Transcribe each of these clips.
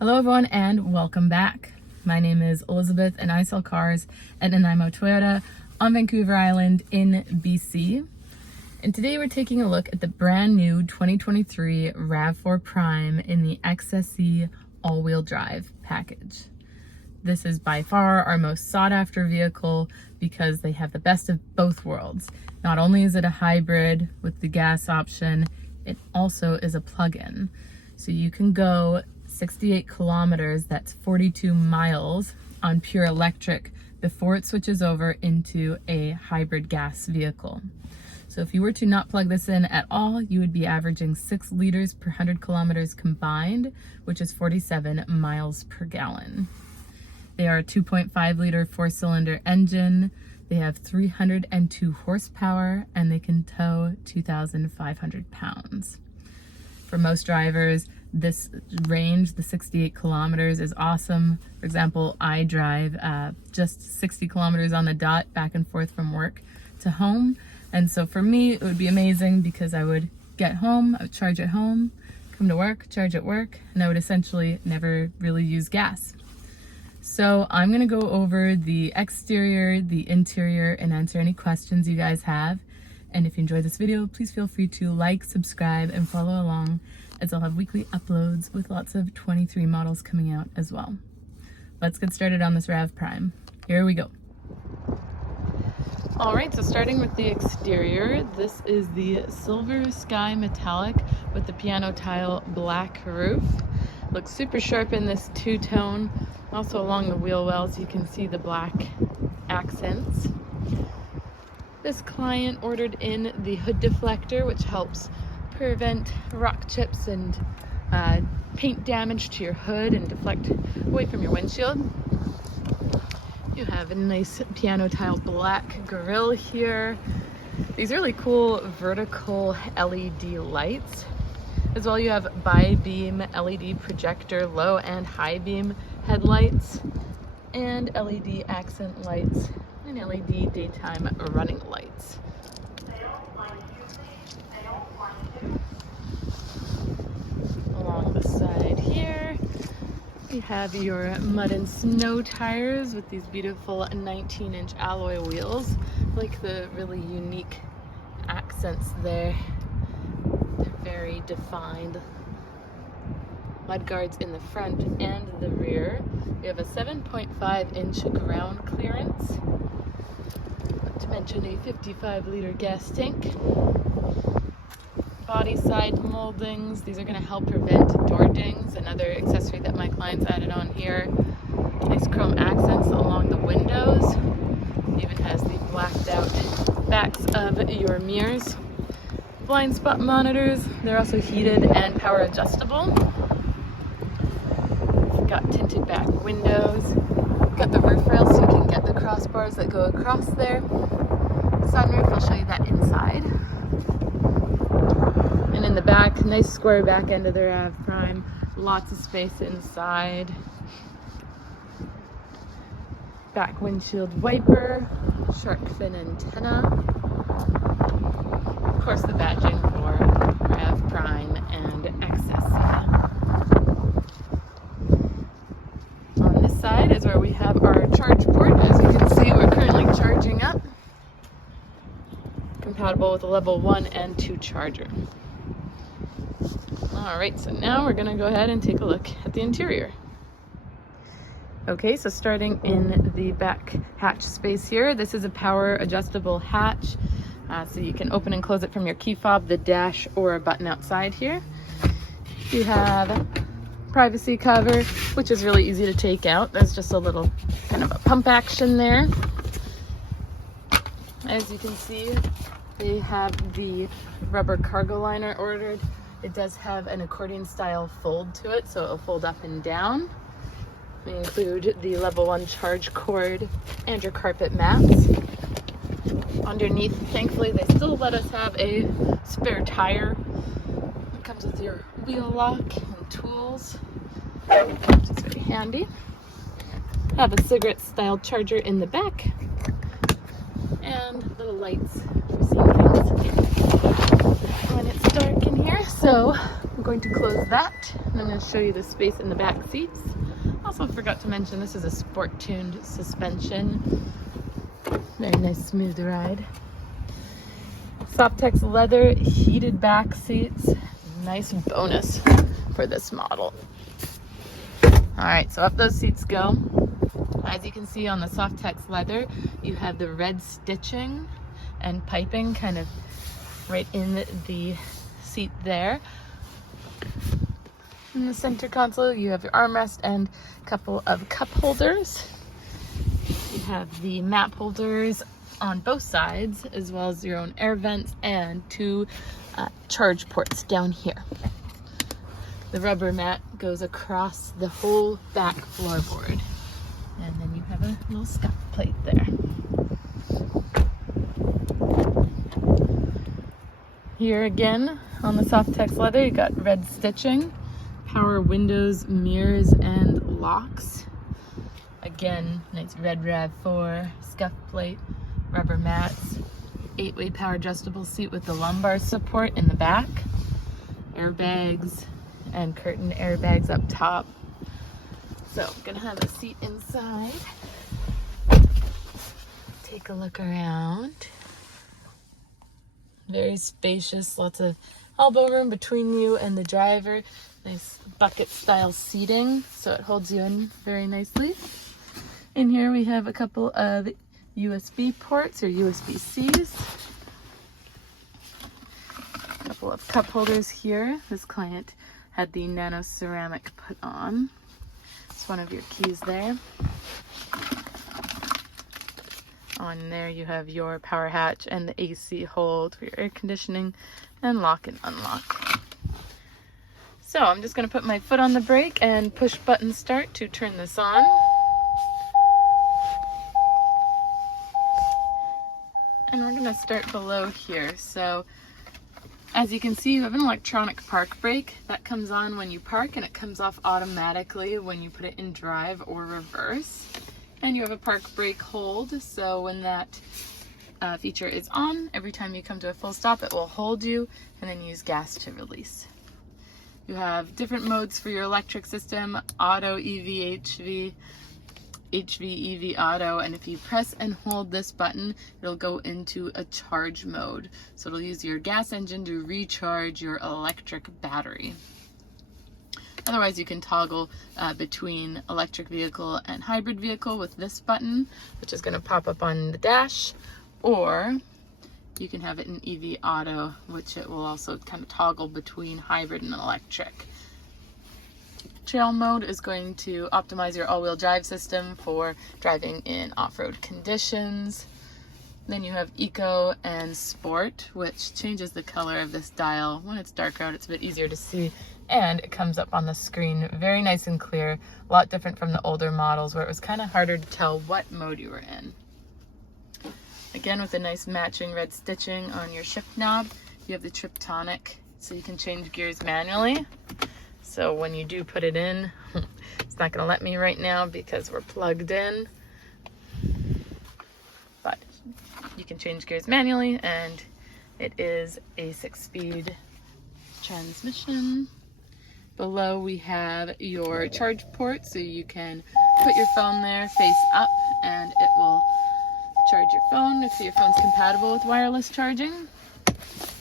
Hello everyone and welcome back. My name is Elizabeth and I sell cars at Nanaimo Toyota on Vancouver Island in BC. And today we're taking a look at the brand new 2023 Rav4 Prime in the XSE all-wheel drive package. This is by far our most sought after vehicle because they have the best of both worlds. Not only is it a hybrid with the gas option, it also is a plug-in. So you can go 68 kilometers, that's 42 miles, on pure electric before it switches over into a hybrid gas vehicle. So if you were to not plug this in at all, you would be averaging 6 liters per 100 kilometers combined, which is 47 miles per gallon. They are a 2.5 liter 4-cylinder engine. They have 302 horsepower and they can tow 2,500 pounds. For most drivers, this range, the 68 kilometers, is awesome. For example, I drive just 60 kilometers on the dot back and forth from work to home. And so for me, it would be amazing because I would get home, I would charge at home, come to work, charge at work, and I would essentially never really use gas. So I'm gonna go over the exterior, the interior, and answer any questions you guys have. And if you enjoyed this video, please feel free to like, subscribe, and follow along, as I'll have weekly uploads with lots of 23 models coming out as well. Let's get started on this Rav Prime. Here we go. All right, so starting with the exterior, this is the silver sky metallic with the piano tile black roof. Looks super sharp in this two-tone. Also along the wheel wells, you can see the black accents. This client ordered in the hood deflector, which helps prevent rock chips and paint damage to your hood and deflect away from your windshield. You have a nice piano tile black grille here. These really cool vertical LED lights. As well, you have bi-beam LED projector low and high beam headlights and LED accent lights and LED daytime running lights. Along the side here, you have your mud and snow tires with these beautiful 19-inch alloy wheels. I like the really unique accents there. They're very defined. Mud guards in the front and the rear. We have a 7.5-inch ground clearance, not to mention a 55-liter gas tank. Body side moldings. These are going to help prevent door dings, another accessory that my clients added on here. Nice chrome accents along the windows. It even has the blacked out backs of your mirrors. Blind spot monitors. They're also heated and power adjustable. Got tinted back windows. Got the roof rails so you can get the crossbars that go across there. Sunroof, I'll show you that inside. And in the back, nice square back end of the Rav Prime. Lots of space inside. Back windshield wiper, shark fin antenna. Of course, the badging for Rav Prime and XSE. On this side is where we have our charge port. As you can see, we're currently charging up. Compatible with a level 1 and 2 charger. Alright, so now we're going to go ahead and take a look at the interior. Okay, so starting in the back hatch space here, this is a power adjustable hatch. So you can open and close it from your key fob, the dash, or a button outside here. You have privacy cover, which is really easy to take out. There's just a little kind of a pump action there. As you can see, they have the rubber cargo liner ordered. It does have an accordion style fold to it, so it'll fold up and down. We include the level 1 charge cord and your carpet mats. Underneath, thankfully, they still let us have a spare tire. It comes with your wheel lock and tools, which is very handy. Have a cigarette style charger in the back and little lights for seeing things when it's dark in here. So I'm going to close that and I'm going to show you the space in the back seats. Also forgot to mention this is a sport-tuned suspension. Very nice smooth ride. Softex leather heated back seats. Nice bonus for this model. Alright, so up those seats go. As you can see on the Softex leather, you have the red stitching and piping kind of right in the seat there. In the center console, you have your armrest and a couple of cup holders. You have the map holders on both sides, as well as your own air vents and two charge ports down here. The rubber mat goes across the whole back floorboard. And then you have a little scuff plate there. Here again, on the Softex leather, you got red stitching, power windows, mirrors, and locks. Again, nice red Rav4 scuff plate, rubber mats, 8-way power adjustable seat with the lumbar support in the back, airbags, and curtain airbags up top. So I'm gonna have a seat inside. Take a look around. Very spacious, lots of elbow room between you and the driver. Nice bucket style seating, so it holds you in very nicely. In here we have a couple of USB ports or USB-Cs. A couple of cup holders here. This client had the nano ceramic put on. It's one of your keys there. On there you have your power hatch and the AC hold for your air conditioning and lock and unlock. So I'm just going to put my foot on the brake and push button start to turn this on. And we're going to start below here. So as you can see, you have an electronic park brake that comes on when you park, and it comes off automatically when you put it in drive or reverse. And you have a park brake hold, so when that feature is on, every time you come to a full stop, it will hold you and then use gas to release. You have different modes for your electric system: auto, EV, HV, HV, EV, auto, and if you press and hold this button, it'll go into a charge mode. So it'll use your gas engine to recharge your electric battery. Otherwise, you can toggle between electric vehicle and hybrid vehicle with this button, which is going to pop up on the dash, or you can have it in EV auto, which it will also kind of toggle between hybrid and electric. Trail mode is going to optimize your all-wheel drive system for driving in off-road conditions. Then you have Eco and Sport, which changes the color of this dial. When it's darker out, it's a bit easier to see, and it comes up on the screen very nice and clear. A lot different from the older models where it was kind of harder to tell what mode you were in. Again, with a nice matching red stitching on your shift knob, you have the Triptonic, so you can change gears manually. So when you do put it in, it's not going to let me right now because we're plugged in. But you can change gears manually, and it is a 6-speed transmission. Below we have your charge port, so you can put your phone there face up and it will charge your phone if your phone's compatible with wireless charging.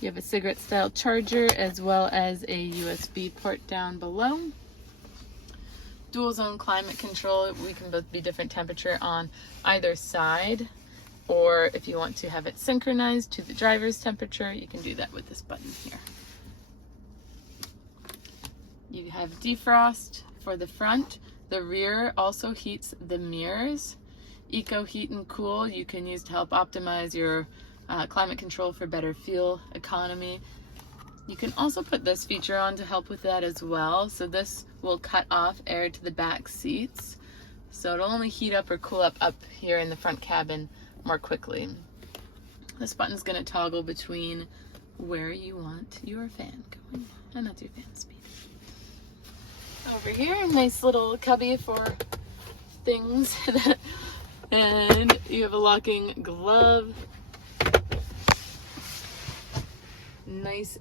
You have a cigarette style charger as well as a USB port down below. Dual zone climate control, we can both be different temperature on either side, or if you want to have it synchronized to the driver's temperature, you can do that with this button here. You have defrost for the front. The rear also heats the mirrors. Eco Heat and Cool you can use to help optimize your climate control for better fuel economy. You can also put this feature on to help with that as well. So this will cut off air to the back seats. So it'll only heat up or cool up here in the front cabin more quickly. This button is going to toggle between where you want your fan going, and that's your fan speed. Over here, a nice little cubby for things. And you have a locking glove. Nice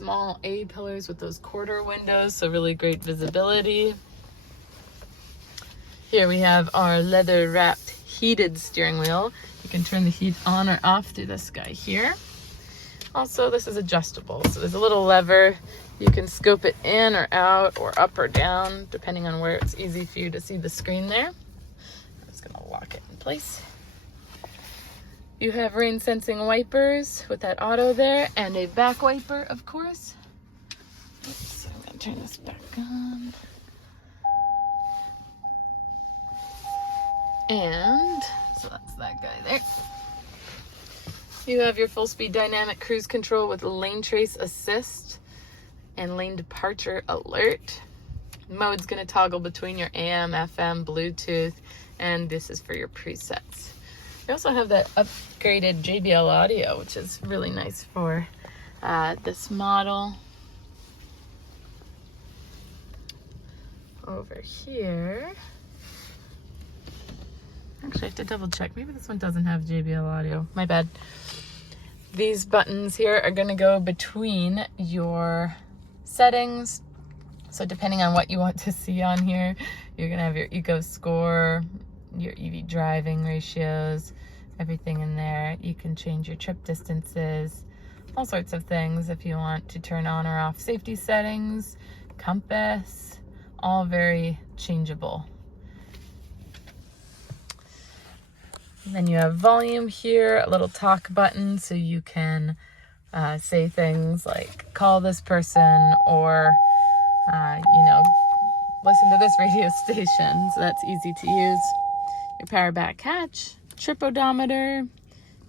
small A-pillars with those quarter windows, so really great visibility. Here we have our leather-wrapped heated steering wheel. You can turn the heat on or off through this guy here. Also, this is adjustable, so there's a little lever. You can scope it in or out or up or down, depending on where it's easy for you to see the screen there. I'm just gonna lock it in place. You have rain sensing wipers with that auto there and a back wiper, of course. Oops, I'm gonna turn this back on. And so that's that guy there. You have your full speed dynamic cruise control with lane trace assist and lane departure alert. Mode's gonna toggle between your AM, FM, Bluetooth, and this is for your presets. You also have that upgraded JBL audio, which is really nice for this model. Over here, actually I have to double check. Maybe this one doesn't have JBL audio. My bad. These buttons here are gonna go between your settings. So depending on what you want to see on here, you're gonna have your eco score, your EV driving ratios, everything in there. You can change your trip distances, all sorts of things if you want to turn on or off safety settings, compass, all very changeable. And then you have volume here, a little talk button so you can say things like call this person or you know, listen to this radio station. So that's easy to use. Your power back hatch, trip odometer,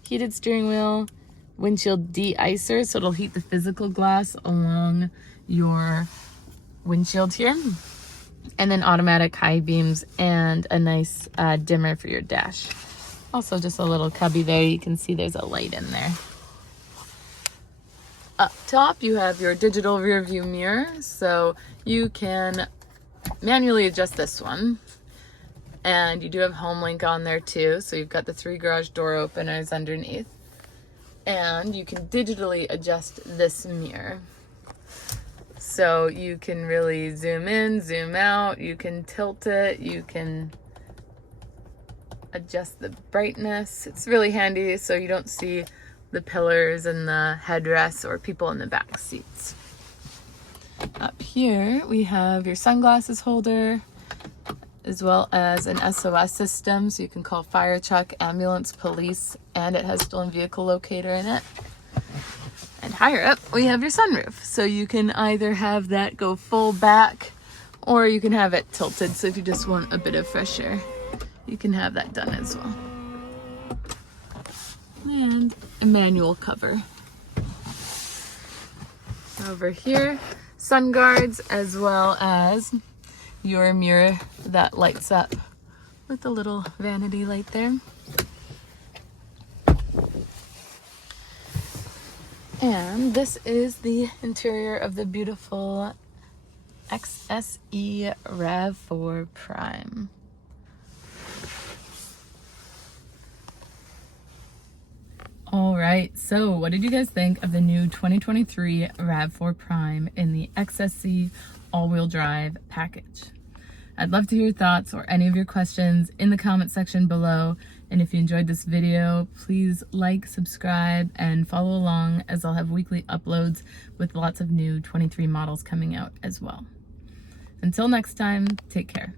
heated steering wheel, windshield de-icer, so it'll heat the physical glass along your windshield here, and then automatic high beams and a nice dimmer for your dash. Also just a little cubby there. You can see there's a light in there. Up top you have your digital rear view mirror, so you can manually adjust this one. And you do have HomeLink on there too, so you've got the 3 garage door openers underneath. And you can digitally adjust this mirror. So you can really zoom in, zoom out, you can tilt it, you can adjust the brightness. It's really handy so you don't see the pillars and the headrests or people in the back seats. Up here we have your sunglasses holder, as well as an SOS system, so you can call fire truck, ambulance, police, and it has stolen vehicle locator in it. And higher up we have your sunroof, so you can either have that go full back or you can have it tilted, so if you just want a bit of fresh air you can have that done as well. And a manual cover. Over here, sun guards, as well as your mirror that lights up with a little vanity light there. And this is the interior of the beautiful XSE Rav4 Prime. All right, so what did you guys think of the new 2023 Rav4 Prime in the XSE all-wheel drive package? I'd love to hear your thoughts or any of your questions in the comment section below. And if you enjoyed this video, please like, subscribe, and follow along, as I'll have weekly uploads with lots of new 23 models coming out as well. Until next time, take care.